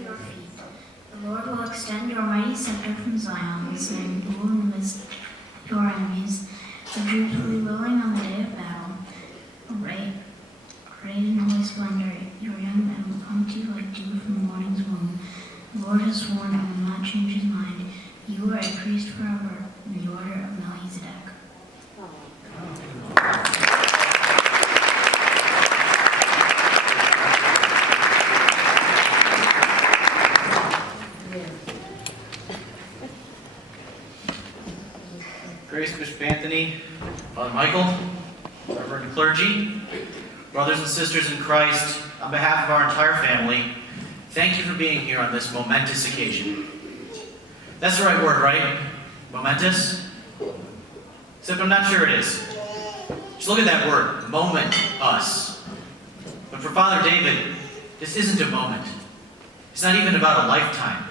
for your feet. The Lord will extend your mighty scepter from Zion, saying, rule in the midst of your enemies. The troops will be willing on the day of battle. Arrayed in holy splendor, your young men will come to you like dew from the morning's womb. The Lord has sworn and will not change his mind. You are a priest forever in the order of Melchizedek. Grace, Bishop Anthony, Father Michael, Reverend clergy, brothers and sisters in Christ, on behalf of our entire family, thank you for being here on this momentous occasion. That's the right word, right? Momentous? Except I'm not sure it is. Just look at that word, moment us. But for Father David, this isn't a moment. It's not even about a lifetime.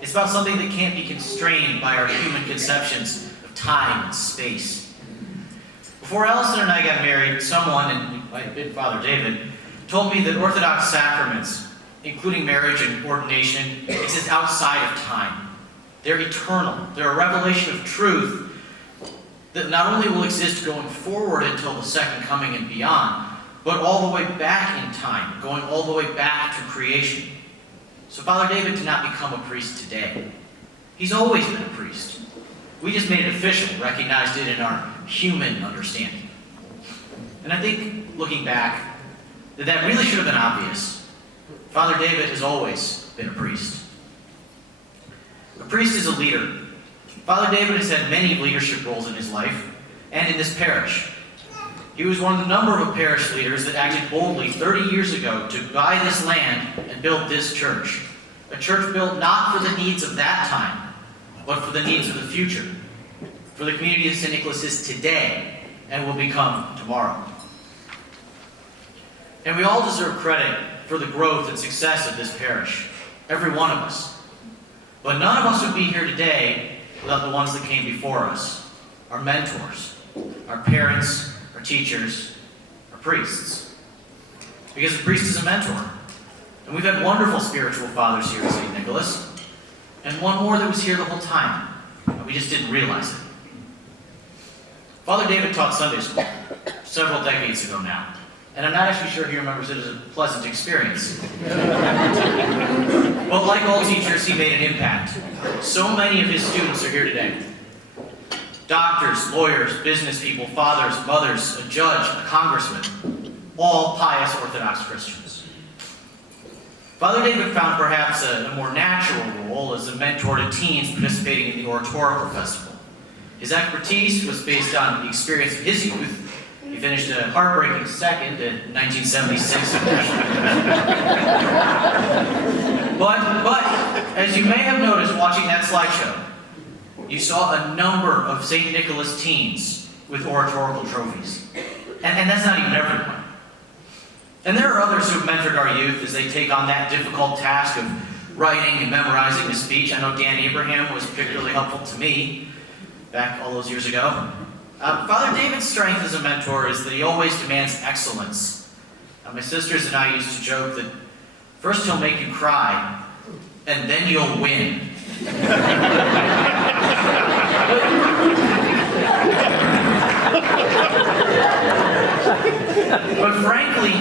It's about something that can't be constrained by our human conceptions of time and space. Before Allison and I got married, someone, and it might have been Father David, told me that Orthodox sacraments, including marriage and ordination, exist outside of time. They're eternal. They're a revelation of truth that not only will exist going forward until the second coming and beyond, but all the way back in time, going all the way back to creation. So Father David did not become a priest today. He's always been a priest. We just made it official, recognized it in our human understanding. And I think, looking back, that really should have been obvious. Father David has always been a priest. A priest is a leader. Father David has had many leadership roles in his life and in this parish. He was one of the number of parish leaders that acted boldly 30 years ago to buy this land and build this church. A church built not for the needs of that time, but for the needs of the future. For the community of St. Nicholas is today and will become tomorrow. And we all deserve credit for the growth and success of this parish. Every one of us. But none of us would be here today without the ones that came before us. Our mentors, our parents, our teachers, our priests. Because a priest is a mentor. And we've had wonderful spiritual fathers here at St. Nicholas. And one more that was here the whole time. And we just didn't realize it. Father David taught Sunday school several decades ago now. And I'm not actually sure he remembers it as a pleasant experience. But like all teachers, he made an impact. So many of his students are here today. Doctors, lawyers, business people, fathers, mothers, a judge, a congressman, all pious Orthodox Christians. Father David found perhaps a more natural role as a mentor to teens participating in the Oratorical Festival. His expertise was based on the experience of his youth. He finished a heartbreaking second in 1976. But, as you may have noticed watching that slideshow, you saw a number of St. Nicholas teens with oratorical trophies. And that's not even everyone. And there are others who have mentored our youth as they take on that difficult task of writing and memorizing the speech. I know Dan Abraham was particularly helpful to me back all those years ago. Father David's strength as a mentor is that he always demands excellence. My sisters and I used to joke that first he'll make you cry, and then you'll win. But frankly,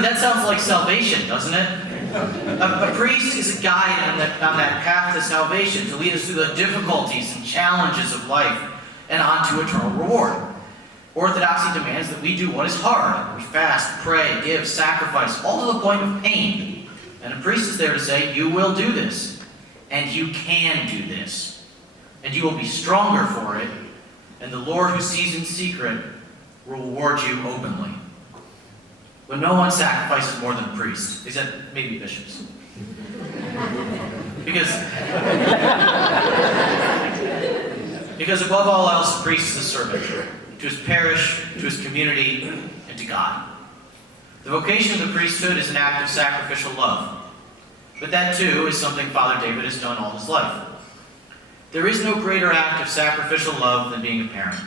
that sounds like salvation, doesn't it? A priest is a guide on that path to salvation, to lead us through the difficulties and challenges of life and on to eternal reward. Orthodoxy demands that we do what is hard. We fast, pray, give, sacrifice, all to the point of pain. And a priest is there to say, you will do this, and you can do this, and you will be stronger for it, and the Lord who sees in secret will reward you openly. But no one sacrifices more than a priest, except maybe bishops. Because above all else, a priest is a servant to his parish, to his community, and to God. The vocation of the priesthood is an act of sacrificial love. But that, too, is something Father David has done all his life. There is no greater act of sacrificial love than being a parent.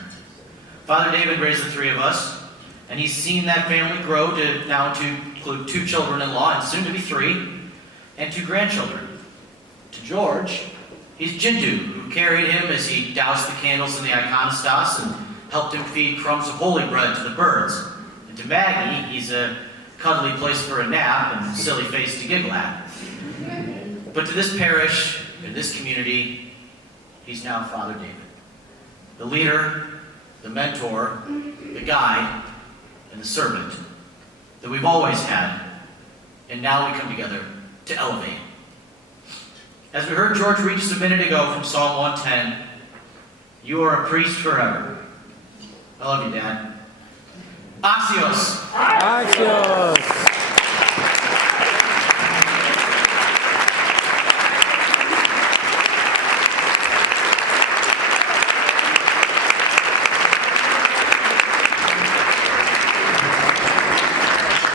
Father David raised the three of us, And he's seen that family grow to include 2 children-in-law, and soon to be 3, and 2 grandchildren. To George, he's Jindu, who carried him as he doused the candles in the iconostas and helped him feed crumbs of holy bread to the birds. And to Maggie, he's a cuddly place for a nap and a silly face to giggle at. But to this parish, and this community, he's now Father David. The leader, the mentor, the guide, and the servant that we've always had, and now we come together to elevate. As we heard George read just a minute ago from Psalm 110, you are a priest forever. I love you, Dad. Axios! Axios!